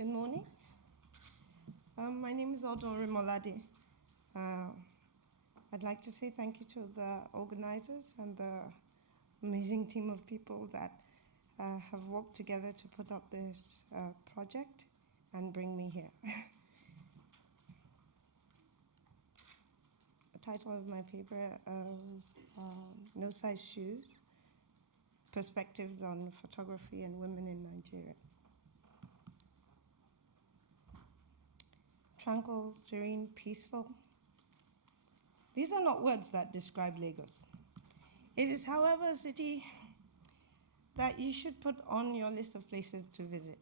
Good morning. My name is Odun Orilomade. I'd like to say thank you to the organizers and the amazing team of people that have worked together to put up this project and bring me here. The title of my paper was No Size Shoes, Perspectives on Photography and Women in Nigeria. Tranquil, serene, peaceful. These are not words that describe Lagos. It is, however, a city that you should put on your list of places to visit.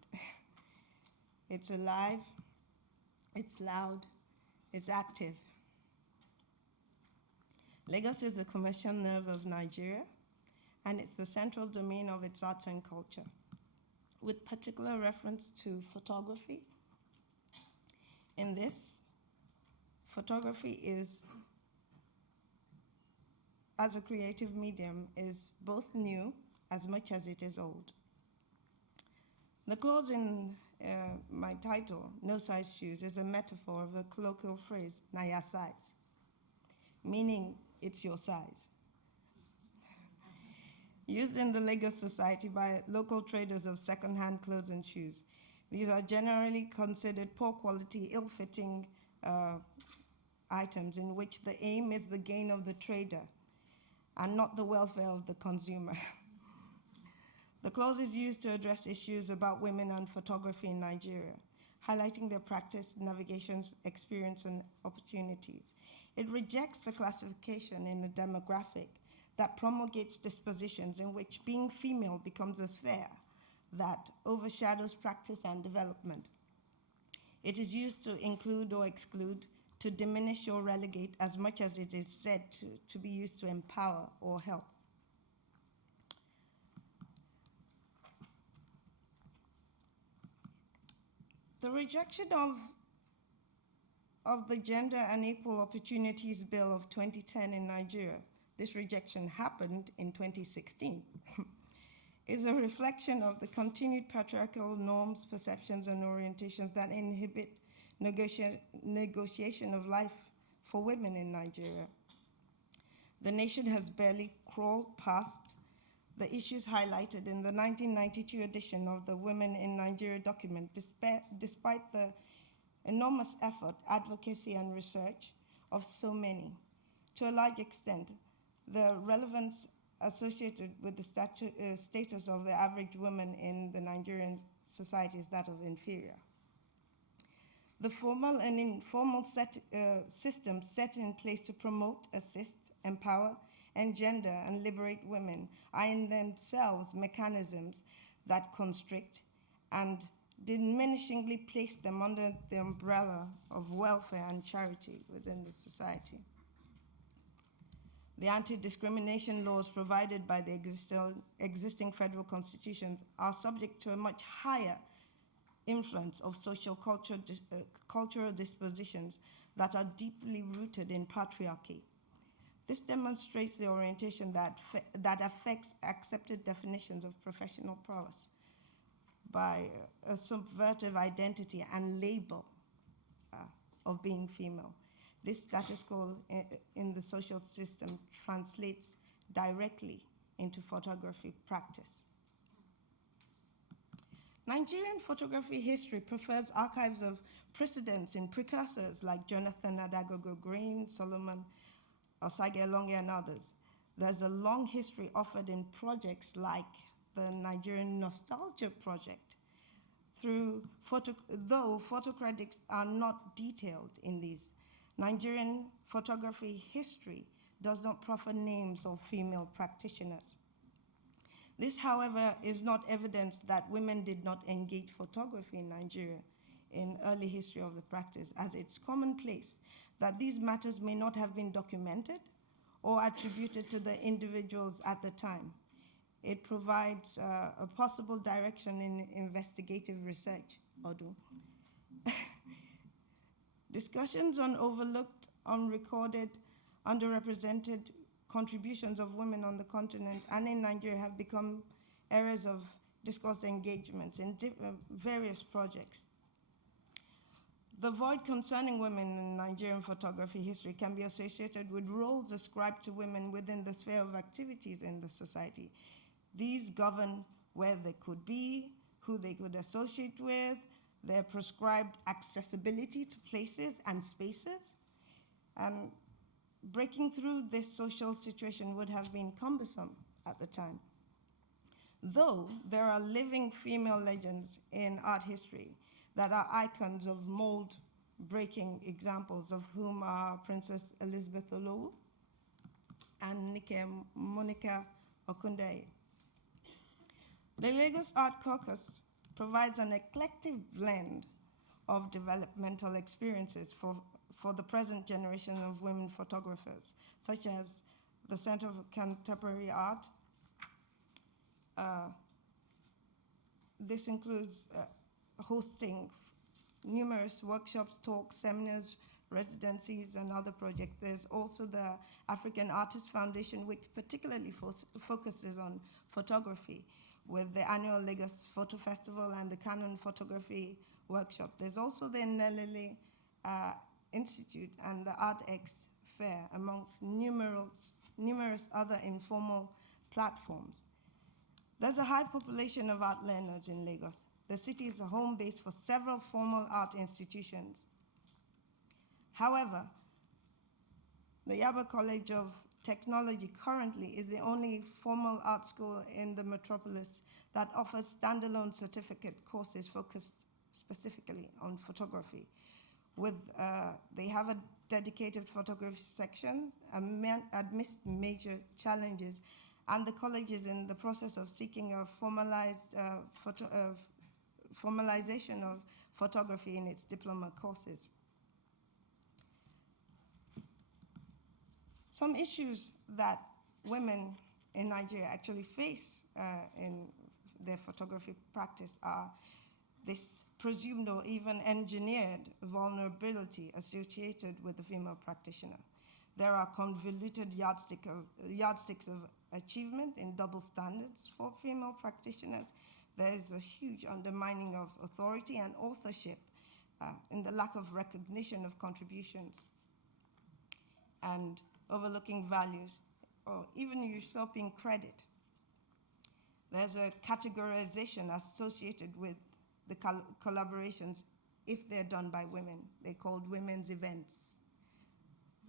It's alive, it's loud, it's active. Lagos is the commercial nerve of Nigeria, and it's the central domain of its arts and culture, with particular reference to photography. In this, photography is, as a creative medium, is both new as much as it is old. The clause in my title, No Size Shoes, is a metaphor of a colloquial phrase, na ya size, meaning it's your size. Used in the Lagos society by local traders of second-hand clothes and shoes. These are generally considered poor quality, ill-fitting items in which the aim is the gain of the trader and not the welfare of the consumer. The clause is used to address issues about women and photography in Nigeria, highlighting their practice, navigations, experience, and opportunities. It rejects the classification in a demographic that promulgates dispositions in which being female becomes a sphere that overshadows practice and development. It is used to include or exclude, to diminish or relegate, as much as it is said to be used to empower or help. The rejection of the Gender and Equal Opportunities Bill of 2010 in Nigeria, this rejection happened in 2016, is a reflection of the continued patriarchal norms, perceptions, and orientations that inhibit negotiation of life for women in Nigeria. The nation has barely crawled past the issues highlighted in the 1992 edition of the Women in Nigeria document, despite the enormous effort, advocacy, and research of so many. To a large extent, the relevance associated with the status of the average woman in the Nigerian society is that of inferior. The formal and informal systems set in place to promote, assist, empower, engender, and liberate women are in themselves mechanisms that constrict and diminishingly place them under the umbrella of welfare and charity within the society. The anti-discrimination laws provided by the existing federal constitution are subject to a much higher influence of cultural dispositions that are deeply rooted in patriarchy. This demonstrates the orientation that affects accepted definitions of professional prowess by a subversive identity and label of being female. This status quo in the social system translates directly into photography practice. Nigerian photography history prefers archives of precedents in precursors like Jonathan Adagogo Green, Solomon Osage Elonge, and others. There's a long history offered in projects like the Nigerian Nostalgia Project, though photo credits are not detailed in these. Nigerian photography history does not proffer names of female practitioners. This, however, is not evidence that women did not engage photography in Nigeria in early history of the practice, as it's commonplace that these matters may not have been documented or attributed to the individuals at the time. It provides a possible direction in investigative research, Odun. Discussions on overlooked, unrecorded, underrepresented contributions of women on the continent and in Nigeria have become areas of discourse engagements in various projects. The void concerning women in Nigerian photography history can be associated with roles ascribed to women within the sphere of activities in the society. These govern where they could be, who they could associate with, their prescribed accessibility to places and spaces. And breaking through this social situation would have been cumbersome at the time. Though there are living female legends in art history that are icons of mold-breaking examples, of whom are Princess Elizabeth Olowu and Nike Monica Okundaye. The Lagos Art Caucus provides an eclectic blend of developmental experiences for the present generation of women photographers, such as the Center for Contemporary Art. This includes hosting numerous workshops, talks, seminars, residencies, and other projects. There's also the African Artists Foundation, which particularly focuses on photography, with the annual Lagos Photo Festival and the Canon Photography Workshop. There's also the Nelele Institute and the ArtX Fair, amongst numerous other informal platforms. There's a high population of art learners in Lagos. The city is a home base for several formal art institutions. However, the Yaba College of Technology currently is the only formal art school in the metropolis that offers standalone certificate courses focused specifically on photography. They have a dedicated photography section amidst major challenges, and the college is in the process of seeking a formalization of photography in its diploma courses. Some issues that women in Nigeria actually face in their photography practice are this presumed or even engineered vulnerability associated with the female practitioner. There are convoluted yardsticks of achievement in double standards for female practitioners. There is a huge undermining of authority and authorship in the lack of recognition of contributions and overlooking values or even usurping credit. There's a categorization associated with the collaborations if they're done by women. They're called women's events,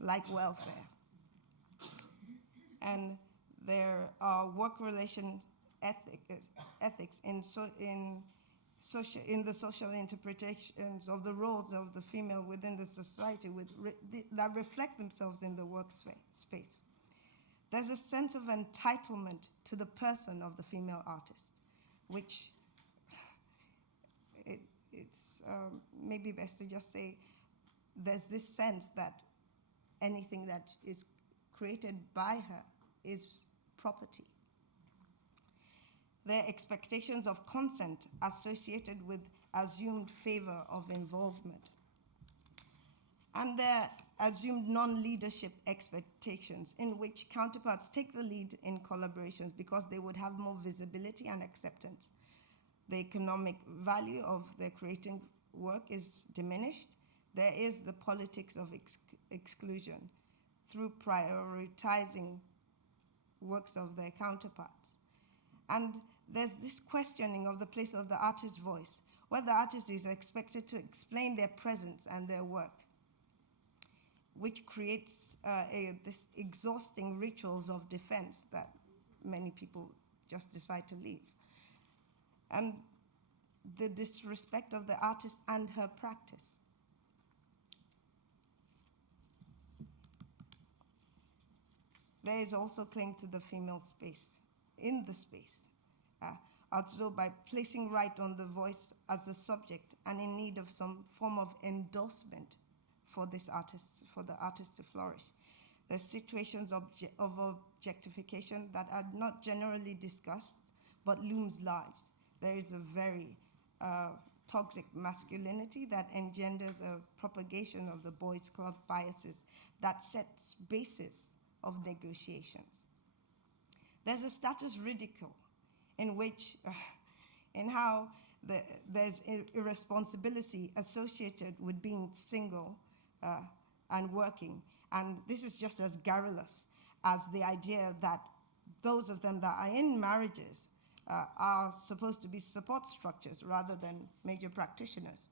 like welfare. And there are work relation ethics in the social interpretations of the roles of the female within the society that reflect themselves in the workspace. There's a sense of entitlement to the person of the female artist, which it's maybe best to just say there's this sense that anything that is created by her is property. There are expectations of consent associated with assumed favor of involvement. And there are assumed non-leadership expectations in which counterparts take the lead in collaborations because they would have more visibility and acceptance. The economic value of their creating work is diminished. There is the politics of exclusion through prioritizing works of their counterparts. And there's this questioning of the place of the artist's voice, where the artist is expected to explain their presence and their work, which creates this exhausting rituals of defense that many people just decide to leave. And the disrespect of the artist and her practice. There is also claim to the female space, in the space, also by placing right on the voice as the subject and in need of some form of endorsement for this artist, for the artist to flourish. There's situations of objectification that are not generally discussed, but looms large. There is a very toxic masculinity that engenders a propagation of the boys' club biases that sets basis of negotiations. There's a status ridicule in how there's irresponsibility associated with being single and working. And this is just as garrulous as the idea that those of them that are in marriages are supposed to be support structures rather than major practitioners.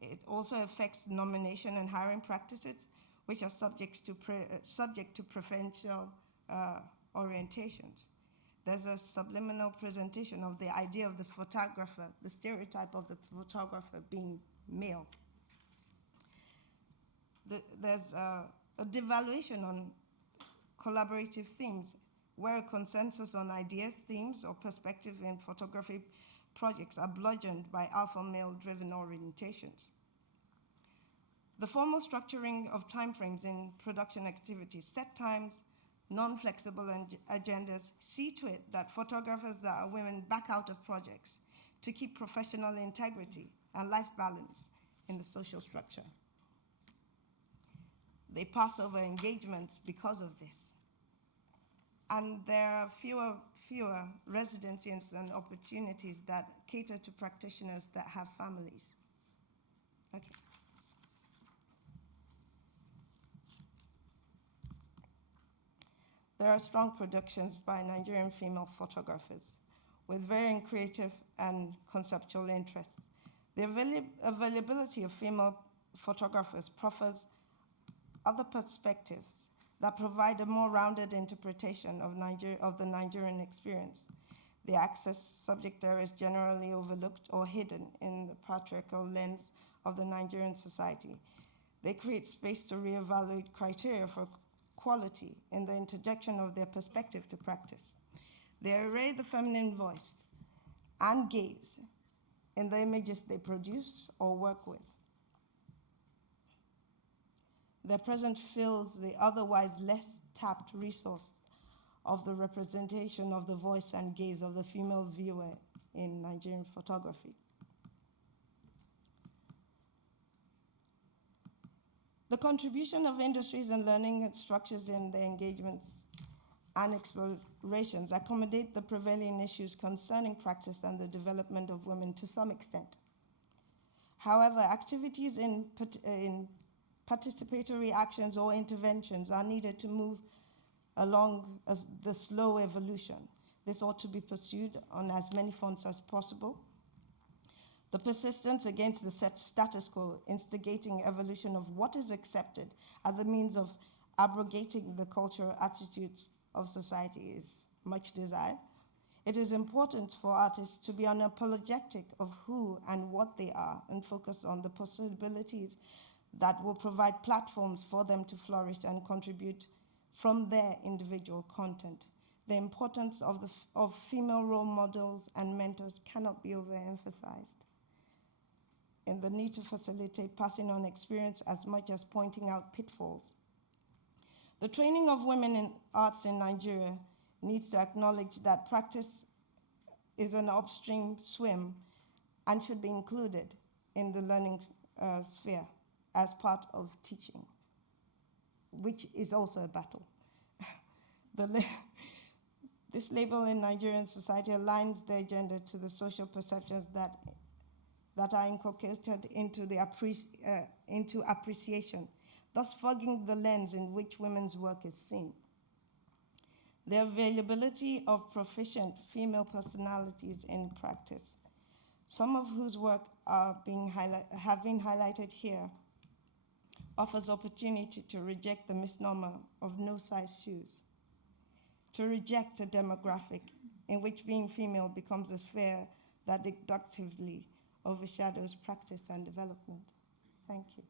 It also affects nomination and hiring practices, which are subject to preferential orientations. There's a subliminal presentation of the idea of the photographer, the stereotype of the photographer being male. There's a devaluation on collaborative themes, where a consensus on ideas, themes, or perspective in photography projects are bludgeoned by alpha male-driven orientations. The formal structuring of timeframes in production activities, set times, non-flexible agendas, see to it that photographers that are women back out of projects to keep professional integrity and life balance in the social structure. They pass over engagements because of this. And there are fewer residencies and opportunities that cater to practitioners that have families. Okay. There are strong productions by Nigerian female photographers with varying creative and conceptual interests. The availability of female photographers proffers other perspectives that provide a more rounded interpretation of the Nigerian experience. The access subject area is generally overlooked or hidden in the patriarchal lens of the Nigerian society. They create space to reevaluate criteria for quality in the interjection of their perspective to practice. They array the feminine voice and gaze in the images they produce or work with. Their presence fills the otherwise less tapped resource of the representation of the voice and gaze of the female viewer in Nigerian photography. The contribution of industries and learning structures in the engagements and explorations accommodate the prevailing issues concerning practice and the development of women to some extent. However, activities in participatory actions or interventions are needed to move along the slow evolution. This ought to be pursued on as many fronts as possible. The persistence against the status quo, instigating evolution of what is accepted as a means of abrogating the cultural attitudes of society is much desired. It is important for artists to be unapologetic of who and what they are and focus on the possibilities that will provide platforms for them to flourish and contribute from their individual content. The importance of female role models and mentors cannot be overemphasized. And the need to facilitate passing on experience as much as pointing out pitfalls. The training of women in arts in Nigeria needs to acknowledge that practice is an upstream swim and should be included in the learning sphere as part of teaching, which is also a battle. This label in Nigerian society aligns the agenda to the social perceptions that are inculcated into appreciation, thus fogging the lens in which women's work is seen. The availability of proficient female personalities in practice, some of whose work have been highlighted here, offers opportunity to reject the misnomer of no-size shoes, to reject a demographic in which being female becomes a sphere that deductively overshadows practice and development. Thank you.